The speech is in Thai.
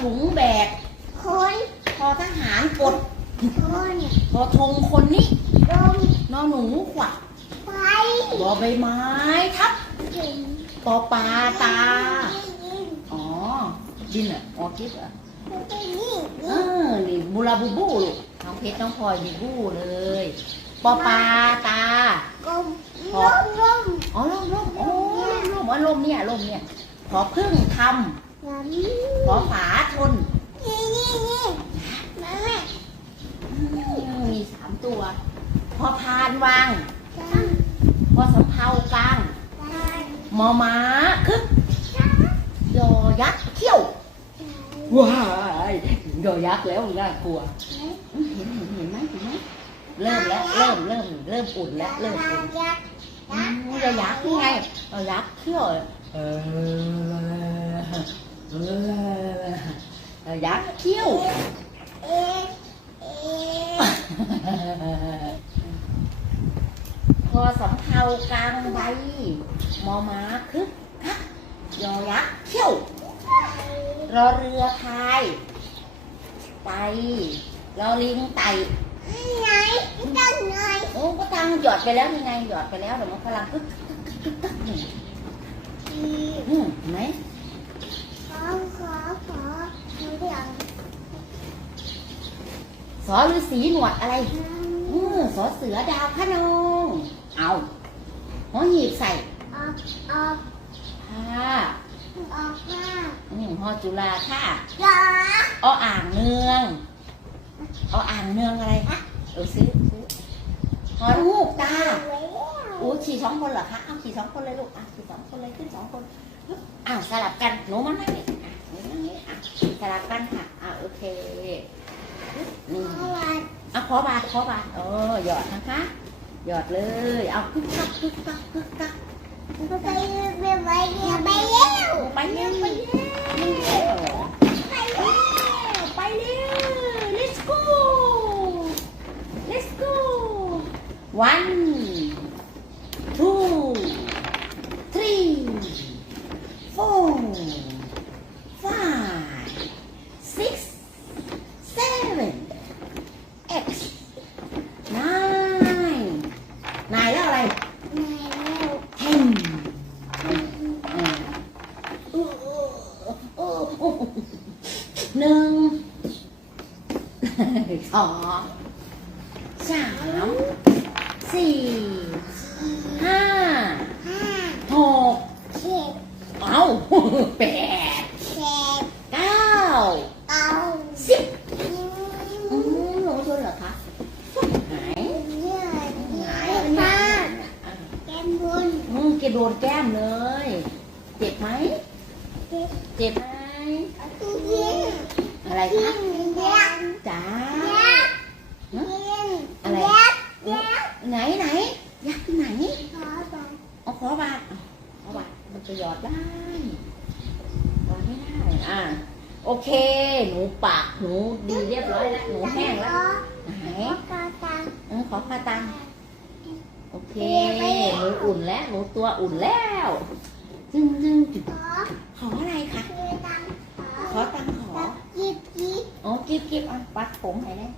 ถุงแบกคนพอทหารกดคนพอธงคนนี้ลมนอหนูขวักไฟบอใบไม้ทับหินปอปลาตายิงอ๋อ ดินอะออกิฟอะมันเป็นนี่เออนี่บูราบูบูลูกน้องเพชรน้องพลอยมีบูเลยปอปลาตากลมลมลมอ๋อลมลมโอ้ลมลมอ๋อลมเนี่ยลมเนี่ยขอพึ่งทน้ำำ ขอฝาทนนี่นี่นี่แม่แม่อืมมีสามตัว พอพานวางจ้าพอสำเภากลางจ้ามอม้าคึกจ้ายอยักษ์เขี้ยวว้ายยอยักษ์แล้วน่ากลัวอืมเห็นเห็นเห็นไหมเห็นไหมเริ่มแล้ว เริ่มเริ่มเริ่มอุ่นแล้ว เริ่มอุ่นยักษ์อืมยอยักษ์นี่ไงยอยักษ์เขี้ยวเออเออ ยอยักษ์เขี้ยวเอ๊ะเอ๊ะพอสำเภากลางใบมอม้าคึกคักยอยักษ์เขี้ยว รอเรือพาย ไป รอลิงไต่ไหนตั้งไหนโอ้ก็ตังหยอดไปแล้วยังไงหยอดไปแล้วเดี๋ยวมันกำลังกึกกึกกึกกึกนี่ อืมอืมเห็นไหมขอขอขอหนูเดี๋ยวสอฤาษีหนวดอะไรอืมสอเสือดาวพะนองเอาหัวหีบใส่ออกออกผ้าออกมาอืมหอจุฬาค่ะอย่าออ่างเนืองออ่างเนืองอะไรเออซื้อซื้อหอลูกตาไว้แล้ว อู้ขี่สองคนเหรอคะเอาขี่สองคนเลยลูกอะขี่สองคนเลยขึ้นสองคนอ้าวสลับกันหนูมานั่งนี่อะหนูนั่งนี่อะสลับกันค่ะอะโอเคนี่สวัสดีเอาขอบาทขอบาทเออหยอดนะคะ หยอดเลยเอาคึกคักคึกคักคึกคักไปไปไปไปแล้วไปเร็วไปเร็วไปแล้วไปเร็ว let's go let's go one two three four five six seven eight nine nine แล้วอะไร ten หนึ่งสองสามสี่ห้าห้าหกเจ็ดเอาแปดเจ็ดเก้าเอาสิบอือืมมหนูชนเหรอคะไหนเลือดไหนเลือดไหนมากอะแก้มบุญอืมแกโดนแก้มเลย เจ็บไหมเจ็บเจ็บไหมยิง อะไรยิคะงยักษ์จ้ายักษ์ยิงอะไรยักษ์ยักษ์ไหนไหนยักษ์ที่ไหนขอบังเอาขอบาทเอาขอบาทมันจะหยอดได้หยอดไม่ได้อ่าโอเค หนูปากหนูดีเรียบร้อยแล้วหนูแห้งแล้วไหนขอตังเออขอพาตังค์โอเคหนูอุ่นแล้วหนูตัวอุ่นแล้วจึงจึงจึง คือตังขอ ขอตังค์ขอ ยิบยิบ อ๋อกิบกิบอ่ะปัดผมให้ได้ ย